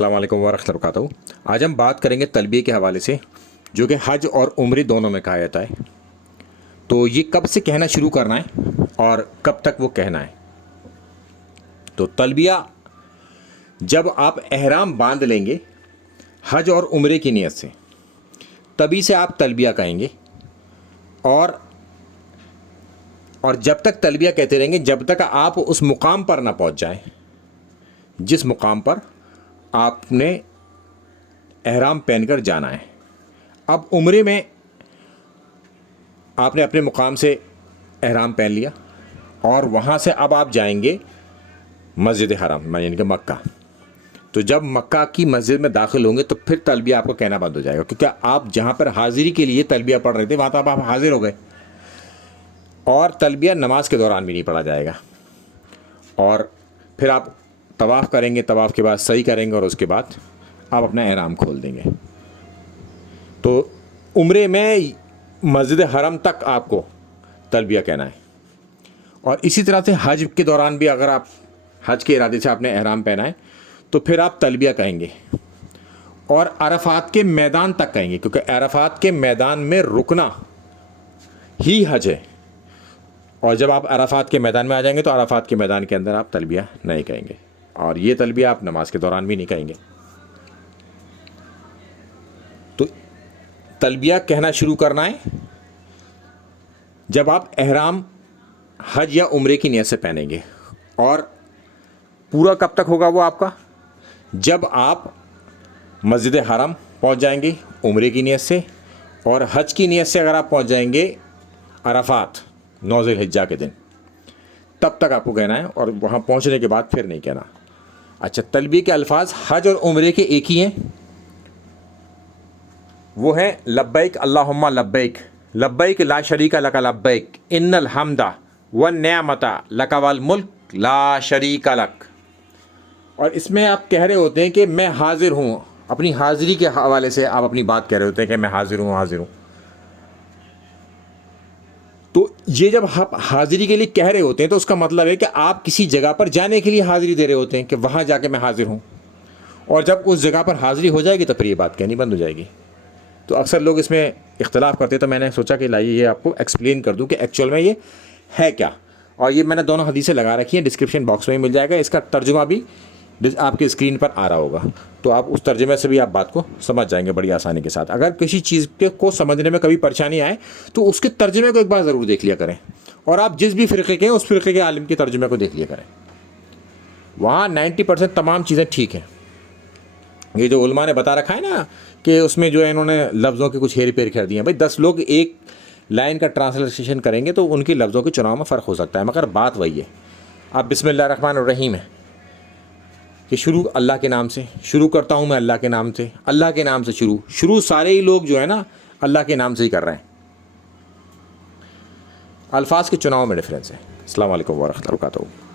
السلام علیکم ورحمۃ اللہ وبرکاتہ۔ آج ہم بات کریں گے تلبیہ کے حوالے سے، جو کہ حج اور عمرے دونوں میں کہا جاتا ہے۔ تو یہ کب سے کہنا شروع کرنا ہے اور کب تک وہ کہنا ہے؟ تو تلبیہ جب آپ احرام باندھ لیں گے حج اور عمرے کی نیت سے، تبھی سے آپ تلبیہ کہیں گے، اور جب تک تلبیہ کہتے رہیں گے جب تک آپ اس مقام پر نہ پہنچ جائیں جس مقام پر آپ نے احرام پہن کر جانا ہے۔ اب عمرے میں آپ نے اپنے مقام سے احرام پہن لیا اور وہاں سے اب آپ جائیں گے مسجد حرام یعنی کہ مکہ۔ تو جب مکہ کی مسجد میں داخل ہوں گے تو پھر تلبیہ آپ کو کہنا بند ہو جائے گا، کیونکہ آپ جہاں پر حاضری کے لیے تلبیہ پڑھ رہے تھے وہاں تو آپ حاضر ہو گئے، اور تلبیہ نماز کے دوران بھی نہیں پڑھا جائے گا۔ اور پھر آپ طواف کریں گے، طواف کے بعد سعی کریں گے، اور اس کے بعد آپ اپنا احرام کھول دیں گے۔ تو عمرے میں مسجد حرم تک آپ کو تلبیہ کہنا ہے، اور اسی طرح سے حج کے دوران بھی اگر آپ حج کے ارادے سے آپ نے احرام پہنا ہے تو پھر آپ تلبیہ کہیں گے، اور عرفات کے میدان تک کہیں گے، کیونکہ عرفات کے میدان میں رکنا ہی حج ہے۔ اور جب آپ عرفات کے میدان میں آ جائیں گے تو عرفات کے میدان کے اندر آپ تلبیہ نہیں کہیں گے، اور یہ تلبیہ آپ نماز کے دوران بھی نہیں کہیں گے۔ تو تلبیہ کہنا شروع کرنا ہے جب آپ احرام حج یا عمرے کی نیت سے پہنیں گے، اور پورا کب تک ہوگا وہ آپ کا؟ جب آپ مسجد حرم پہنچ جائیں گے عمرے کی نیت سے، اور حج کی نیت سے اگر آپ پہنچ جائیں گے عرفات 9 ذی الحجہ کے دن، تب تک آپ کو کہنا ہے، اور وہاں پہنچنے کے بعد پھر نہیں کہنا۔ اچھا، تلبیہ کے الفاظ حج اور عمرے کے ایک ہی ہیں، وہ ہیں لبیک اللہم لبیک، لبیک لا شریک لک لبیک، ان الحمد والنعمت لک والملک لا شریک لک۔ اور اس میں آپ کہہ رہے ہوتے ہیں کہ میں حاضر ہوں، اپنی حاضری کے حوالے سے آپ اپنی بات کہہ رہے ہوتے ہیں کہ میں حاضر ہوں حاضر ہوں۔ تو یہ جب آپ حاضری کے لیے کہہ رہے ہوتے ہیں تو اس کا مطلب ہے کہ آپ کسی جگہ پر جانے کے لیے حاضری دے رہے ہوتے ہیں کہ وہاں جا کے میں حاضر ہوں، اور جب اس جگہ پر حاضری ہو جائے گی تو پھر یہ بات کہنی بند ہو جائے گی۔ تو اکثر لوگ اس میں اختلاف کرتے ہیں، تو میں نے سوچا کہ لائیے یہ آپ کو ایکسپلین کر دوں کہ ایکچوئل میں یہ ہے کیا۔ اور یہ میں نے دونوں حدیثیں لگا رکھی ہیں، ڈسکرپشن باکس میں ہی مل جائے گا، اس کا ترجمہ بھی آپ کے اسکرین پر آ رہا ہوگا، تو آپ اس ترجمے سے بھی آپ بات کو سمجھ جائیں گے بڑی آسانی کے ساتھ۔ اگر کسی چیز کو سمجھنے میں کبھی پریشانی آئے تو اس کے ترجمے کو ایک بار ضرور دیکھ لیا کریں، اور آپ جس بھی فرقے کے ہیں اس فرقے کے عالم کے ترجمے کو دیکھ لیا کریں، وہاں 90% تمام چیزیں ٹھیک ہیں۔ یہ جو علماء نے بتا رکھا ہے نا کہ اس میں جو ہے انہوں نے لفظوں کی کچھ ہیری پھیری کر دی ہیں، بھائی 10 لوگ ایک لائن کا ٹرانسلیشن کریں گے تو ان کی لفظوں کے چناؤ میں فرق ہو سکتا ہے، مگر بات وہی ہے۔ آپ بسم اللہ الرحمن الرحیم ہے کہ شروع اللہ کے نام سے، شروع کرتا ہوں میں اللہ کے نام سے، اللہ کے نام سے شروع سارے ہی لوگ جو ہے نا اللہ کے نام سے ہی کر رہے ہیں، الفاظ کے چناؤ میں ڈفرینس ہے۔ السلام علیکم ورحمۃ اللہ وبرکاتہ۔